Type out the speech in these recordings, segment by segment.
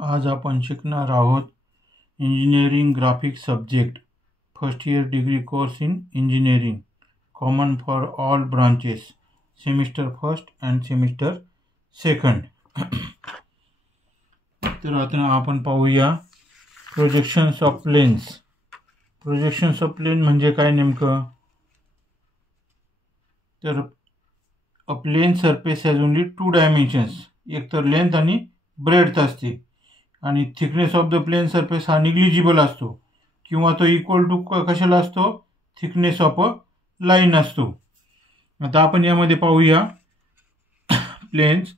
आज आपण शिकणार आहोत engineering graphics subject first year degree course in engineering common for all branches semester first and semester second. तर आता आपण पाहूया projections of planes. Projections of plane म्हणजे काय नेमकं? तर a plane surface has only two dimensions, एक तर लेंथ आणि ब्रेड्थ असते, आणि thickness of the plane surface हा निग्लिजिबल असतो किंवा तो इक्वल टू कशाला असतो? थिकनेस ऑफ अ लाईन असतो। आता आपण यामध्ये पाहूया प्लेन्स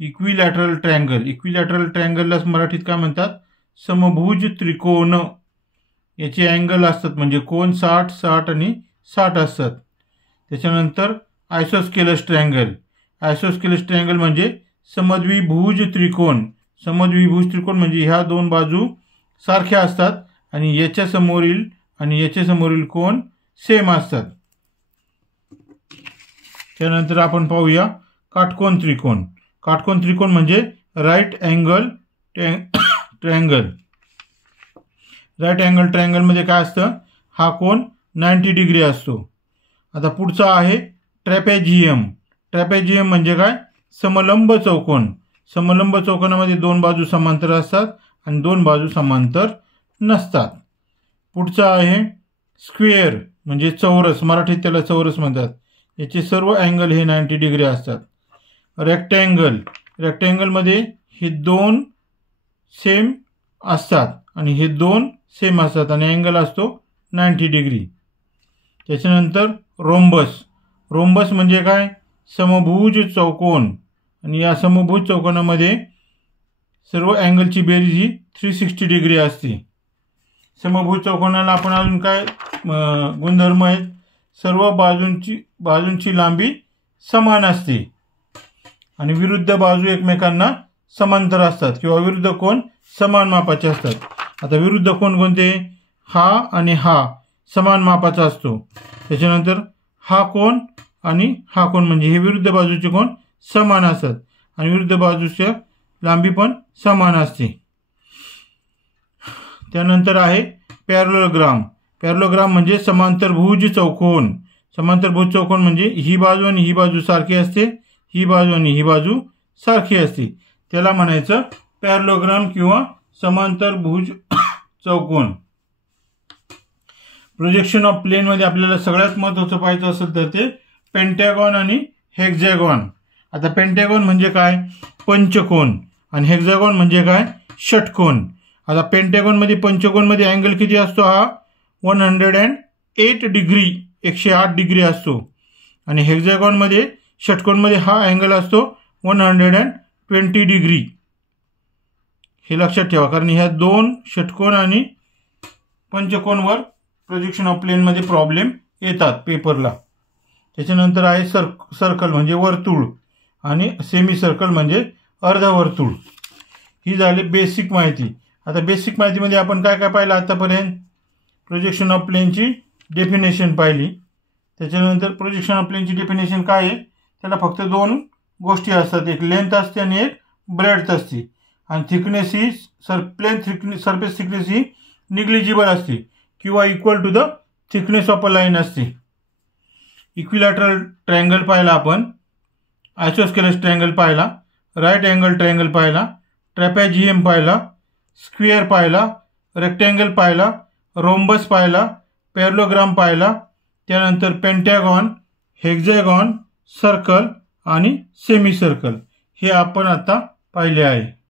इक्विलॅटरल ट्रायंगल। इक्विलॅटरल ट्रायंगललाच मराठीत काय म्हणतात? समभुज त्रिकोण। याचे अँगल असतात म्हणजे कोन 60 60 आणि 60 असतात। त्याच्यानंतर आयसोस्केलस ट्रायंगल। आयसोस्केलस ट्रायंगल म्हणजे समद्विभुज त्रिकोण। समद्विभुज त्रिकोण म्हणजे ह्या दोन बाजू सारख्या असतात आणि याच्या समोरील कोन सेम असतात। त्यानंतर आपण पाहूया काटकोन त्रिकोण। काटकोन त्रिकोण म्हणजे right angle triangle. Right angle triangle मध्ये काय असतं? हा कोन 90 डिग्री असतो। आता पुढचा आहे ट्रॅपेझियम। ट्रॅपेझियम म्हणजे काय? समलंब चौकोन। समलंब चौकोनामध्ये दोन बाजू समांतर असतात आणि दोन बाजू समांतर नसतात। पुढचा आहे स्क्वेअर म्हणजे चौरस, मराठीत त्याला चौरस म्हणतात। याचे सर्व अँगल हे 90 डिग्री असतात। रेक्टँगल, रेक्टँगल मध्ये हे दोन सेम असतात आणि हे दोन सेम असतात आणि अँगल असतो 90 डिग्री। त्याच्यानंतर रोम्बस। रोम्बस म्हणजे काय? समभुज चौकोन, आणि या समभुज चौकोनामध्ये सर्व अँगलची बेरीज ही 360 डिग्री असते। समभुज चौकोनाला आपण अजून काय गुणधर्म आहेत? सर्व बाजूंची लांबी समान असते आणि विरुद्ध बाजू एकमेकांना समांतर असतात किंवा विरुद्ध कोन समान मापाचे असतात। आता विरुद्ध कोन कोणते? हा आणि हा समान मापाचा असतो। त्याच्यानंतर हा कोन आणि हा कोन म्हणजे हे विरुद्ध बाजूचे कोन समान असतात आणि विरुद्ध बाजूच्या लांबी पण समान असते। त्यानंतर आहे पॅरलोग्राम। पॅरलोग्राम म्हणजे समांतरभुज चौकोन। समांतरभुज चौकोन म्हणजे ही बाजू आणि ही बाजू सारखी असते, ही बाजू आणि ही बाजू सारखी असते, त्याला म्हणायचं पॅरलोग्राम किंवा समांतरभुज चौकोन। प्रोजेक्शन ऑफ प्लेन मध्ये आपल्याला सगळ्यात महत्त्वाचं पाहायचं असेल तर ते पेंटॅगॉन आणि हेक्झॅगॉन। आता पेंटॅगॉन म्हणजे काय? पंचकोन, आणि हेक्झॅगॉन म्हणजे काय? षटकोन। आता पेंटॅगॉन मध्ये पंचकोन मध्ये अँगल किती असतो? हा 108 डिग्री, 108 डिग्री असतो, आणि हेक्झॅगॉन मध्ये षटकोन मध्ये हा अँगल असतो 120 डिग्री। हे लक्षात ठेवा, कारण ह्या दोन षटकोन आणि पंचकोनवर प्रोजेक्शन ऑफ प्लेन मध्ये प्रॉब्लेम येतात पेपरला। त्याच्यानंतर आहे सर्कल म्हणजे वर्तुळ, आणि सेमी सर्कल म्हणजे अर्धवर्तुळ। ही झाली बेसिक माहिती। आता बेसिक माहितीमध्ये आपण काय काय पाहिलं आतापर्यंत? प्रोजेक्शन ऑफ प्लेनची डेफिनेशन पाहिली। त्याच्यानंतर प्रोजेक्शन ऑफ प्लेनची डेफिनेशन काय आहे? त्याला फक्त दोन गोष्टी असतात, एक लेंथ असते आणि एक ब्रेड्थ असते, आणि थिकनेस ही प्लेन सरफेस थिकनेस ही निग्लिजिबल असते किंवा equal to the thickness of a line असते। इक्विलॅटरल ट्रायंगल पाहिला आपण, आयसोस्केलस ट्रायंगल पाहिला, राईट अँगल ट्रायंगल पाहिला, ट्रॅपेझियम पाहिला, स्क्वेअर पाहिला, रेक्टँगल पाहिला, रोम्बस पाहिला, पॅरलोग्राम पाहिला, त्यानंतर पेंटॅगॉन, हेक्झॅगॉन, सर्कल आणि सेमी सर्कल हे आपण आता पाहिले आहे।